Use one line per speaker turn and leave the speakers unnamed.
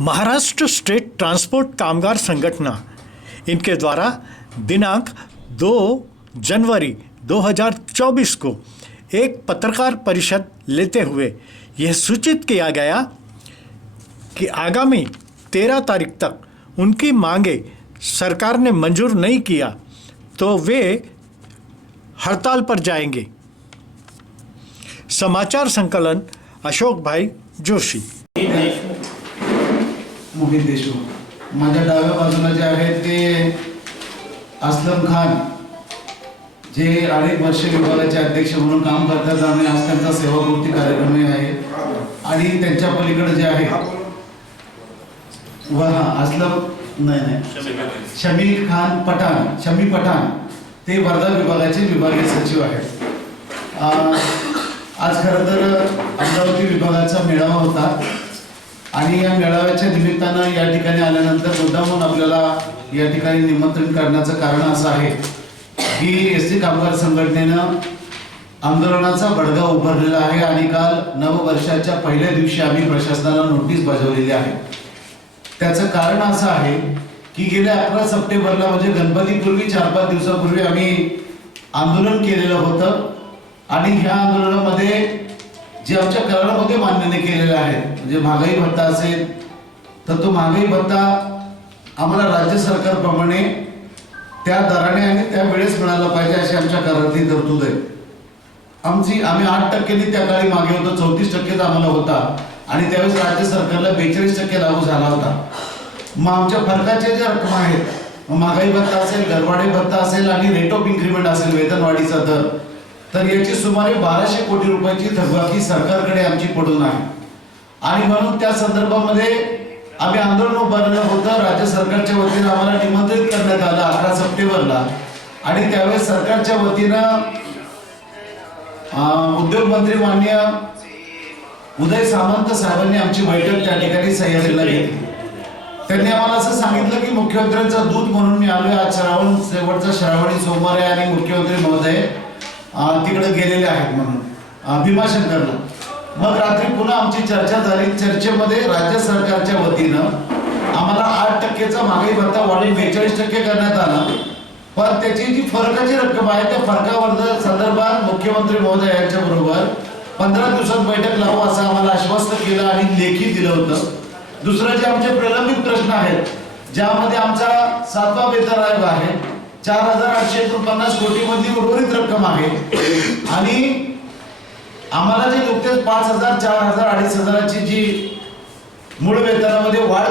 Maharashtra state transport कामगार संगठना, इनके द्वारा दिनांक 2 जनवरी 2024 को एक पत्रकार परिषद लेते हुए यह सूचित किया गया कि आगामी 13 तारीख तक उनकी मांगे सरकार ने मंजूर नहीं किया तो वे हड़ताल पर जाएँगे। समाचार संकलन अशोक भाई जोशी।
मोहित देशमुख. माझ्या डाव्या बाजूला जे आहेत ते असलम खान जे अनेक वर्ष विभागाचे अध्यक्ष म्हणून काम करतात आणि आज त्यांचा सेवापूर्ती कार्यक्रमही आहे. आणि त्यांच्या पलीकडे जे आहे व हा असलम नाही नाही. शमी खान पठाण शमी पठाण ते वर्धा विभागाचे विभागीय सचिव आहेत. आज खरं तर अमरावती विभागाचा मेळावा होता. आणि या मेळाव्याच्या निमित्तानं या ठिकाणी आल्यानंतर मुद्दामून आपल्याला या ठिकाणी निमंत्रण करण्याचं कारण असं आहे. की एस टी कामगार संघटनेनं आंदोलनाचा बडगा उभारलेला आहे आणि काल नववर्षाच्या पहिल्या दिवशी आम्ही प्रशासनाला नोटीस बजावलेली आहे. त्याचं कारण असं आहे की गेल्या अकरा सप्टेंबरला म्हणजे गणपतीपूर्वी चार पाच दिवसापूर्वी आम्ही आंदोलन केलेलं होतं आणि ह्या आंदोलनामध्ये जे आमच्या करारामध्ये मान्य केलेलं आहे म्हणजे महागाई भत्ता असेल तर तो महागाई भत्ता आम्हाला राज्य सरकारप्रमाणे त्या दराने आणि त्या वेळेस मिळाला पाहिजे अशी आमच्या करारातली तरतूद आहे. आमची आम्ही आठ टक्क्यांनी त्या काळी मागे होतो चौतीस टक्केच आम्हाला होता. आणि त्यावेळेस राज्य सरकारला बेचाळीस टक्के लागू झाला होता. मग आमच्या फरकाच्या ज्या रक्कम आहेत मग महागाई भत्ता असेल घरवाडे भत्ता असेल आणि रेट ऑफ इन्क्रीमेंट असेल वेतनवाढीचा दर तर याची सुमारे बाराशे कोटी रुपयाची थकबाकी सरकारकडे आमची पडून आहे. आणि म्हणून त्या संदर्भामध्ये आम्ही आंदोलन उभारलं होतं. राज्य सरकारच्या वतीनं आम्हाला निमंत्रित करण्यात आलं अकरा सप्टेंबरला. आणि त्यावेळेस सरकारच्या वतीनं उद्योग उद्योगमंत्री मान्य उदय सामंत साहेबांनी आमची बैठक त्या ठिकाणी सह्याद्रीला घेतली. त्यांनी आम्हाला असं सांगितलं की मुख्यमंत्र्यांचा दूत म्हणून मी आलोय. आज श्रावण शेवटचा श्रावणी सोमवार आहे आणि मुख्यमंत्री महोदय तिकडे गेलेले आहेत म्हणून. भीमाशंकरला मग रात्री पुन्हा आमची चर्चा झाली. चर्चेमध्ये राज्य सरकारच्या वतीनं आम्हाला आठ टक्केचा महागाई भत्ता वाढून बेचाळीस टक्के करण्यात आला. पण त्याची जी फरकाची रक्कम आहे त्या फरकावर संदर्भात मुख्यमंत्री महोदय यांच्या बरोबर पंधरा दिवसात बैठक लावू असं आम्हाला आश्वस्त केलं आणि लेखी दिलं होतं. दुसरं जे आमचे प्रलंबित प्रश्न आहेत ज्यामध्ये आमचा सातवा वेतन आयोग आहे चार हजार आठशे एकोणपन्नास कोटी मधली उर्वरित रक्कम आहे. आणि आम्हाला जे नुकतेच पाच हजार चार हजार अडीच हजाराची जी मूळ वेतनामध्ये वाढ